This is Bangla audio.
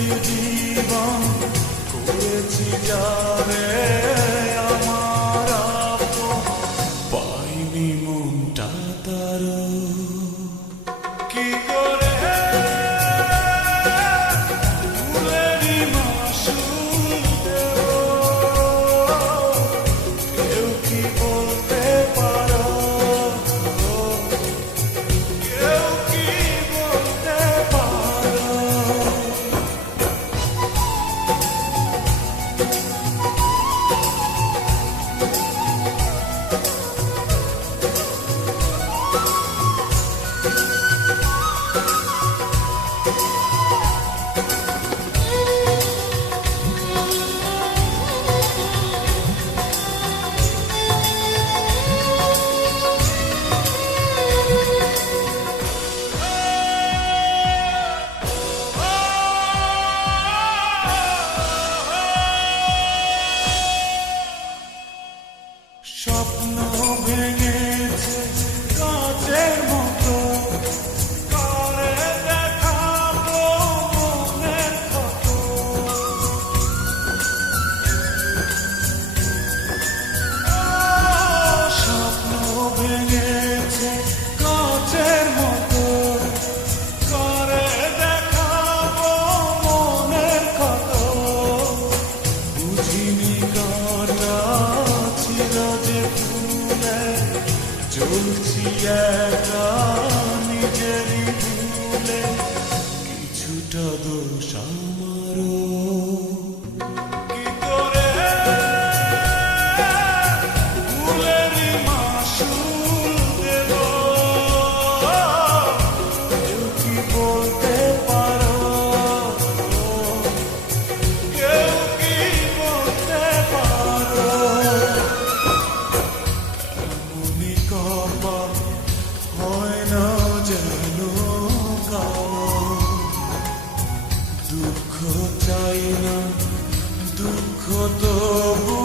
দিয়েছি জীবন, করেছি যারে আমার আপন, পাইনি মনটা তার। কি করে ফুলেরই মাসুল দেব, কেউ কি বলতে পারো, কেউ কি বলতে পারো। স্বপ্ন ভেঙেছে কাচের মতো, করে দেখাবো মনের ক্ষত। স্বপ্ন ভেঙেছে কাচের মতো, করে দেখাবো মনের ক্ষত। বুঝিনি কাটা ছিল যে ফুলে, চলছি একা নিজেরই ভুলে, কিছুটা দোষ আমারও। কি করে ফুলেরই মাসুল দেব, কেউ কি বলতে পারো, কেউ কি বলতে পারো। এমনই কপাল হয় না যেন কারো, দুঃখ চাই না, দুঃখ তবু